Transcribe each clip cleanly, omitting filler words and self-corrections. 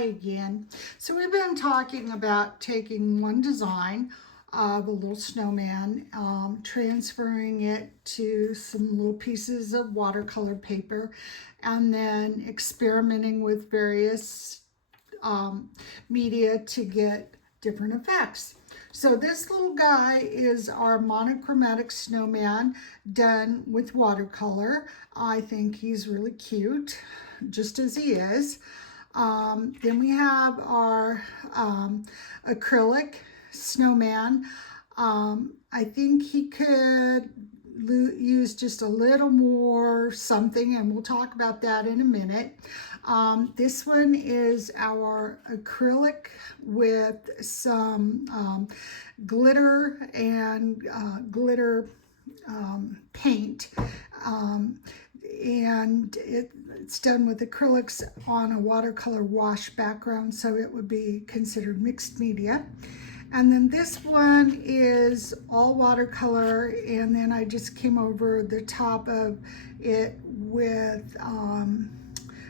Hi again. So we've been talking about taking one design of a little snowman, transferring it to some little pieces of watercolor paper, and then experimenting with various media to get different effects. So this little guy is our monochromatic snowman done with watercolor. I think he's really cute, just as he is. Then we have our acrylic snowman. I think he could use just a little more something, and we'll talk about that in a minute. This one is our acrylic with some glitter and glitter paint. And it's done with acrylics on a watercolor wash background, so it would be considered mixed media. And then this one is all watercolor, and then I just came over the top of it with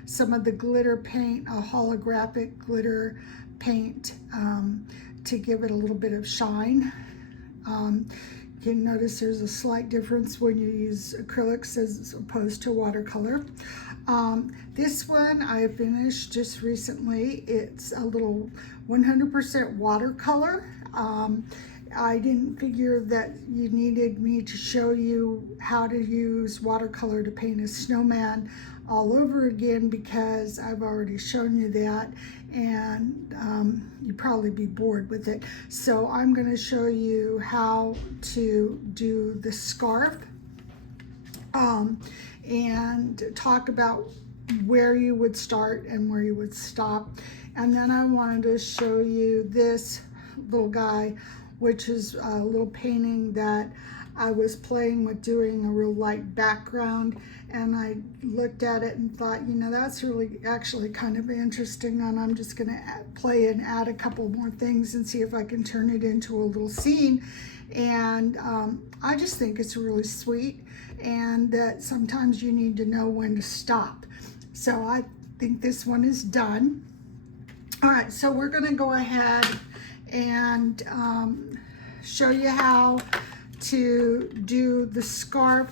some of the glitter paint, a holographic glitter paint, to give it a little bit of shine. You can notice there's a slight difference when you use acrylics as opposed to watercolor. This one I finished just recently. It's a little 100% watercolor. I didn't figure that you needed me to show you how to use watercolor to paint a snowman all over again, because I've already shown you that, and you'd probably be bored with it. So I'm going to show you how to do the scarf, and talk about where you would start and where you would stop. And then I wanted to show you this little guy, which is a little painting that I was playing with doing a real light background, and I looked at it and thought, you know, that's really actually kind of interesting, and I'm just going to play and add a couple more things and see if I can turn it into a little scene. And I just think it's really sweet, and that sometimes you need to know when to stop. So I think this one is done. All right, so we're going to go ahead and show you how to do the scarf.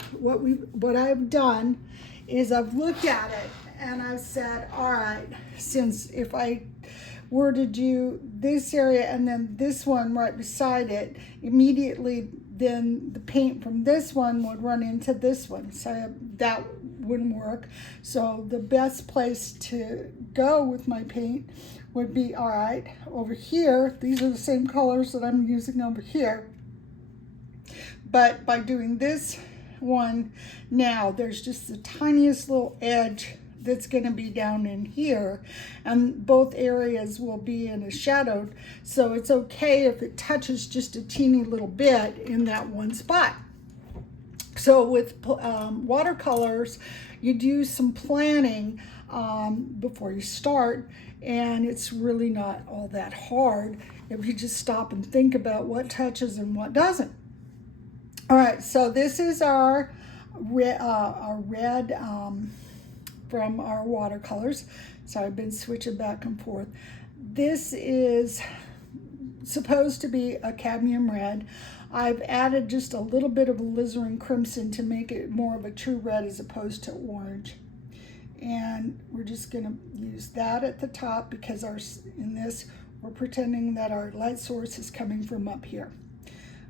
What I've done is I've looked at it and I've said, all right, since if I were to do this area and then this one right beside it, immediately then the paint from this one would run into this one, so that wouldn't work. So the best place to go with my paint would be, all right, over here, these are the same colors that I'm using over here, but by doing this one now, there's just the tiniest little edge that's going to be down in here, and both areas will be in a shadowed, so it's okay if it touches just a teeny little bit in that one spot. So with watercolors, you do some planning before you start, and it's really not all that hard if you just stop and think about what touches and what doesn't. All right, so this is our red from our watercolors. So I've been switching back and forth. This is supposed to be a cadmium red. I've added just a little bit of alizarin crimson to make it more of a true red as opposed to orange. And we're just going to use that at the top, because in this we're pretending that our light source is coming from up here.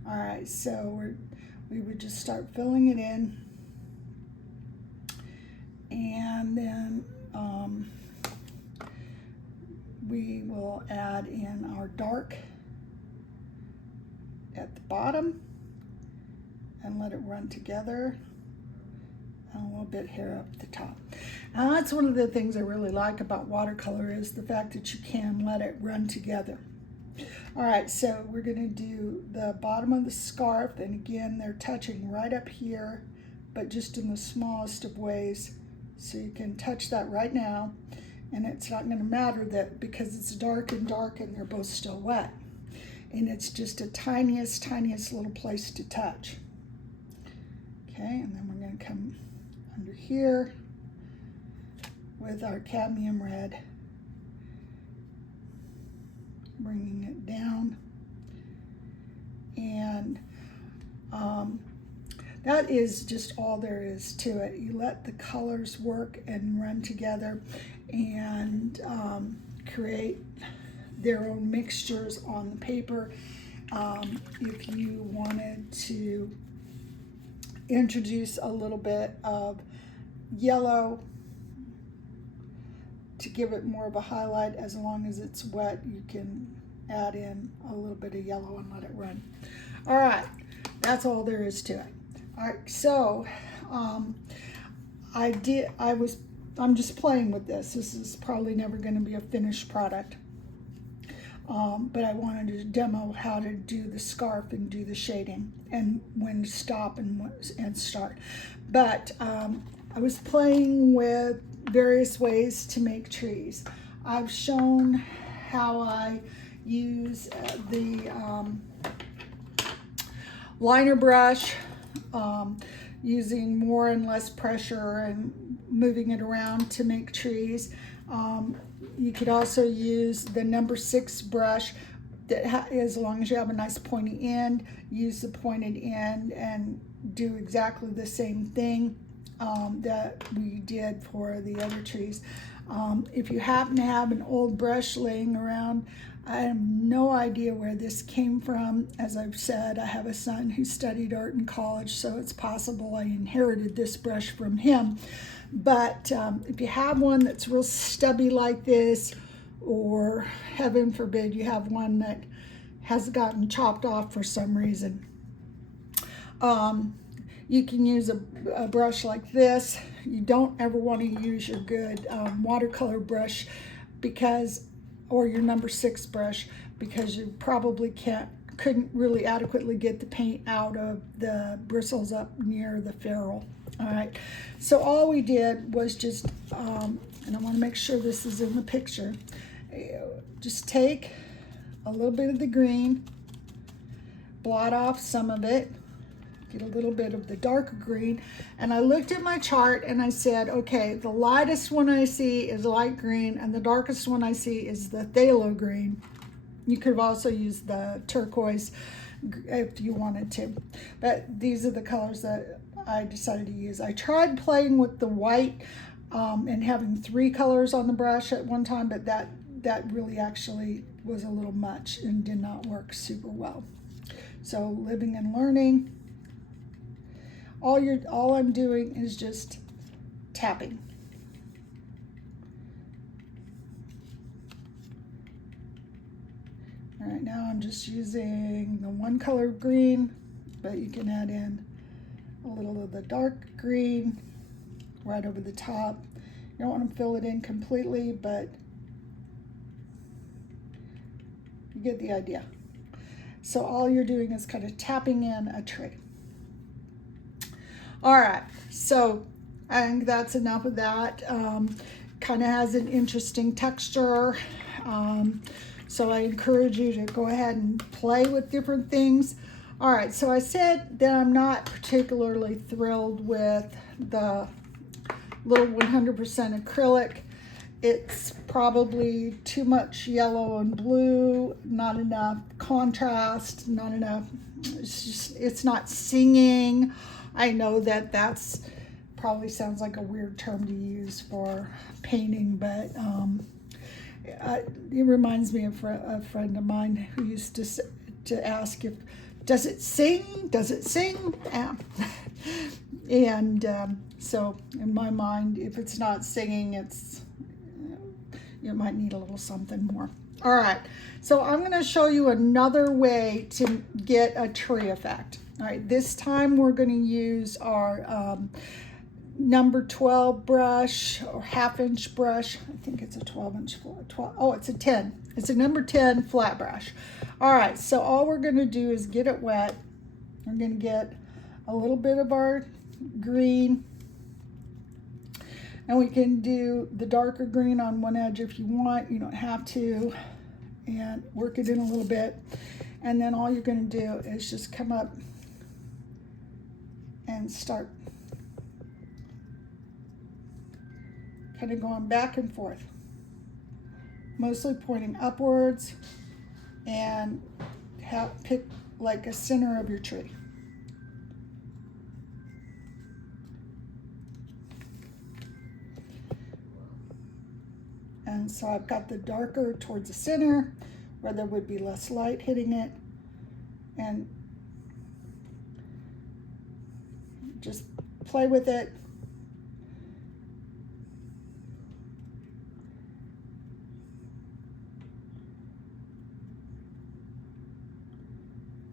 All right, so we would just start filling it in, and then we will add in our dark at the bottom and let it run together, and a little bit here up the top. Now that's one of the things I really like about watercolor, is the fact that you can let it run together. All right, so we're going to do the bottom of the scarf, and again, they're touching right up here, but just in the smallest of ways. So you can touch that right now, and it's not going to matter that, because it's dark and dark and they're both still wet. And it's just a tiniest little place to touch. Okay, and then we're going to come under here with our cadmium red, bringing it down. And that is just all there is to it. You let the colors work and run together and create their own mixtures on the paper. If you wanted to introduce a little bit of yellow to give it more of a highlight, as long as it's wet, you can add in a little bit of yellow and let it run. All right, that's all there is to it. All right, so I'm just playing with this. This is probably never going to be a finished product. But I wanted to demo how to do the scarf and do the shading and when to stop and start. But I was playing with various ways to make trees. I've shown how I use the liner brush, using more and less pressure and moving it around to make trees. You could also use the number 6 brush that as long as you have a nice pointy end, use the pointed end and do exactly the same thing that we did for the other trees. If you happen to have an old brush laying around, I have no idea where this came from. As I've said, I have a son who studied art in college, so it's possible I inherited this brush from him. But if you have one that's real stubby like this, or heaven forbid you have one that has gotten chopped off for some reason, you can use a brush like this. You don't ever want to use your good watercolor brush or your number 6 brush, because you probably couldn't really adequately get the paint out of the bristles up near the ferrule. All right, so all we did was just, and I want to make sure this is in the picture, just take a little bit of the green, blot off some of it, get a little bit of the darker green, and I looked at my chart and I said, okay, the lightest one I see is light green and the darkest one I see is the phthalo green. You could have also used the turquoise if you wanted to, but these are the colors that I decided to use. I tried playing with the white and having 3 colors on the brush at one time, but that really actually was a little much and did not work super well. So living and learning. All I'm doing is just tapping. All right, now I'm just using the one color green, but you can add in a little of the dark green right over the top. You don't want to fill it in completely, but you get the idea. So all you're doing is kind of tapping in a tree. All right, so I think that's enough of that. Kind of has an interesting texture. So I encourage you to go ahead and play with different things. All right, so I said that I'm not particularly thrilled with the little 100% acrylic. It's probably too much yellow and blue, not enough contrast, not enough, it's not singing. I know that that's probably sounds like a weird term to use for painting, but it reminds me of a friend of mine who used to ask if, does it sing? Does it sing? And so in my mind, if it's not singing, you might need a little something more. All right, so I'm going to show you another way to get a tree effect. All right, this time we're going to use our number 12 brush or 1/2-inch brush. I think it's a 12-inch, oh, it's a 10. It's a number 10 flat brush. All right, so all we're going to do is get it wet. We're going to get a little bit of our green, and we can do the darker green on one edge if you want. You don't have to, and work it in a little bit. And then all you're going to do is just come up and start kind of going back and forth, mostly pointing upwards, and pick like a center of your tree. And so I've got the darker towards the center where there would be less light hitting it, and just play with it.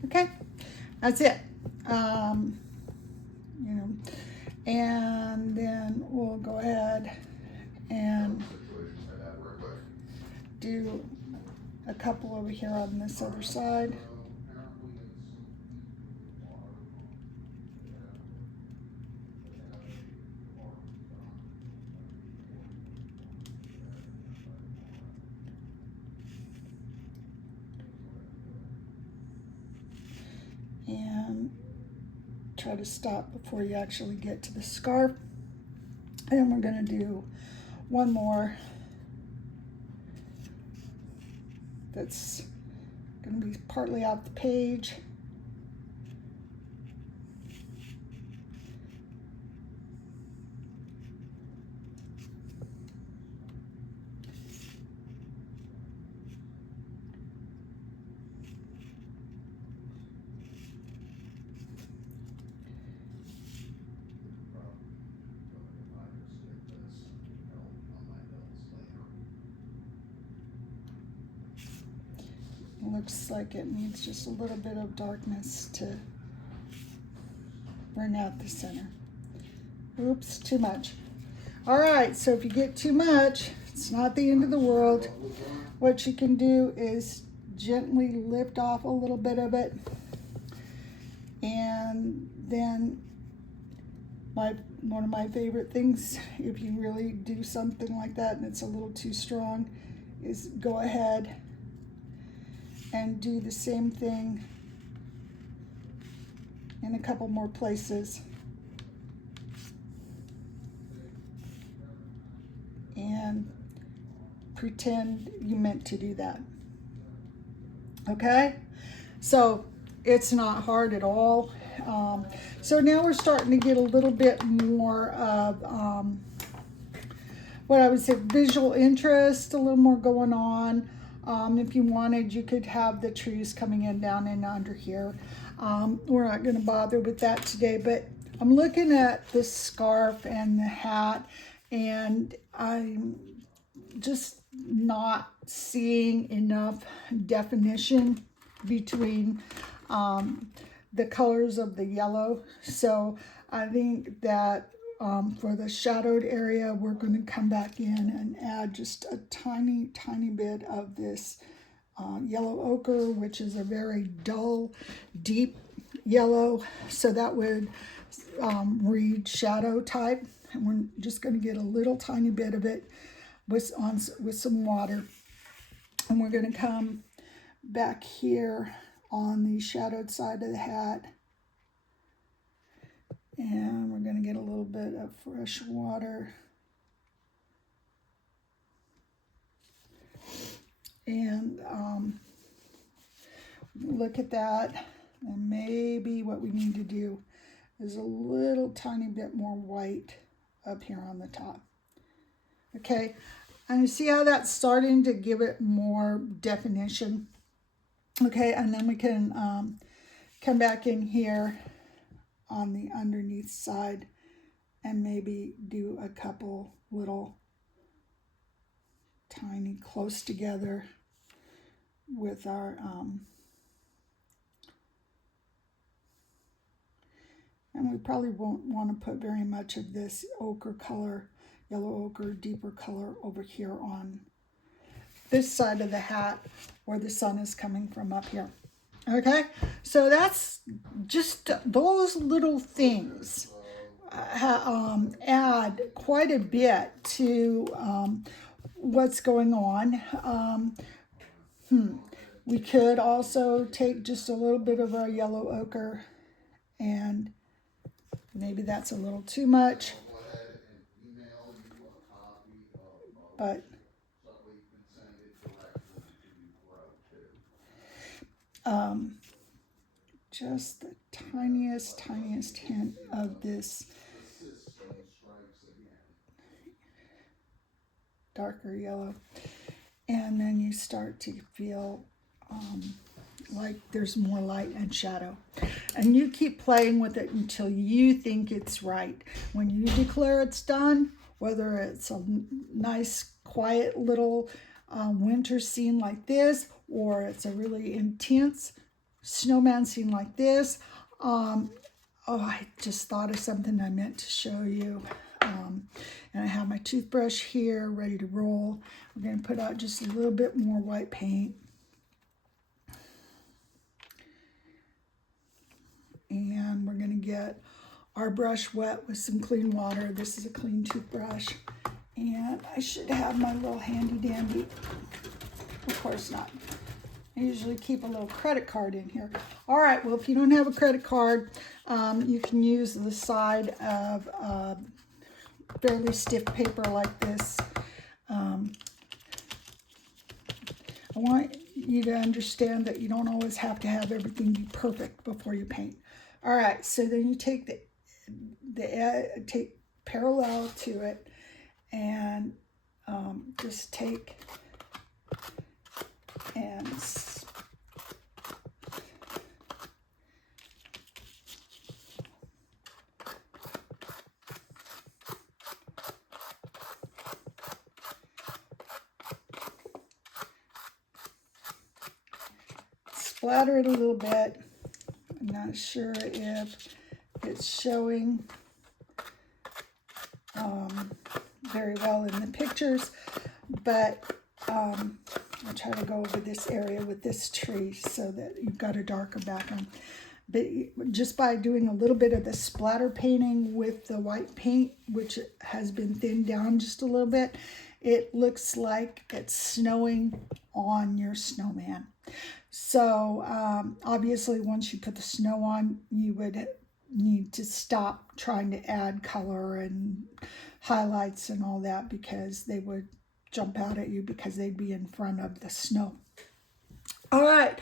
Okay, that's it. You know, and then we'll go ahead and do a couple over here on this other side. And try to stop before you actually get to the scarf. And we're going to do one more that's going to be partly off the page. Looks like it needs just a little bit of darkness to bring out the center. Oops, too much. All right, so if you get too much, it's not the end of the world. What you can do is gently lift off a little bit of it, and then one of my favorite things, if you really do something like that and it's a little too strong, is go ahead and do the same thing in a couple more places. And pretend you meant to do that. Okay? So it's not hard at all. So now we're starting to get a little bit more of what I would say visual interest, a little more going on. If you wanted, you could have the trees coming in down and under here. We're not going to bother with that today, but I'm looking at the scarf and the hat, and I'm just not seeing enough definition between the colors of the yellow. So I think that for the shadowed area, we're going to come back in and add just a tiny bit of this yellow ochre, which is a very dull, deep yellow. So that would read shadow type. And we're just going to get a little tiny bit of it with some water. And we're going to come back here on the shadowed side of the hat. And we're going to get a little bit of fresh water. And look at that. And maybe what we need to do is a little tiny bit more white up here on the top. Okay, and you see how that's starting to give it more definition. Okay, and then we can come back in here on the underneath side and maybe do a couple little tiny close together with our and we probably won't want to put very much of this ochre color, yellow ochre, deeper color over here on this side of the hat where the sun is coming from up here. Okay, so that's just those little things add quite a bit to what's going on. We could also take just a little bit of our yellow ochre, and maybe that's a little too much. but just the tiniest hint of this darker yellow. And then you start to feel like there's more light and shadow. And you keep playing with it until you think it's right. When you declare it's done, whether it's a nice, quiet little winter scene like this, or it's a really intense snowman scene like this. Oh, I just thought of something I meant to show you. And I have my toothbrush here ready to roll. We're going to put out just a little bit more white paint. And we're going to get our brush wet with some clean water. This is a clean toothbrush. And I should have my little handy dandy. Of course not. I usually keep a little credit card in here. All right, well, if you don't have a credit card, you can use the side of fairly stiff paper like this. I want you to understand that you don't always have to have everything be perfect before you paint. All right, so then you take take parallel to it and just take and splatter it a little bit. I'm not sure if it's showing very well in the pictures, but I'll try to go over this area with this tree so that you've got a darker background. But just by doing a little bit of the splatter painting with the white paint, which has been thinned down just a little bit, it looks like it's snowing on your snowman. So obviously once you put the snow on, you would need to stop trying to add color and highlights and all that, because they would jump out at you because they'd be in front of the snow. All right,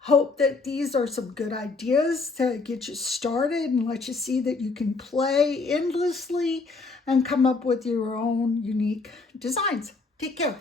hope that these are some good ideas to get you started and let you see that you can play endlessly and come up with your own unique designs. Take care.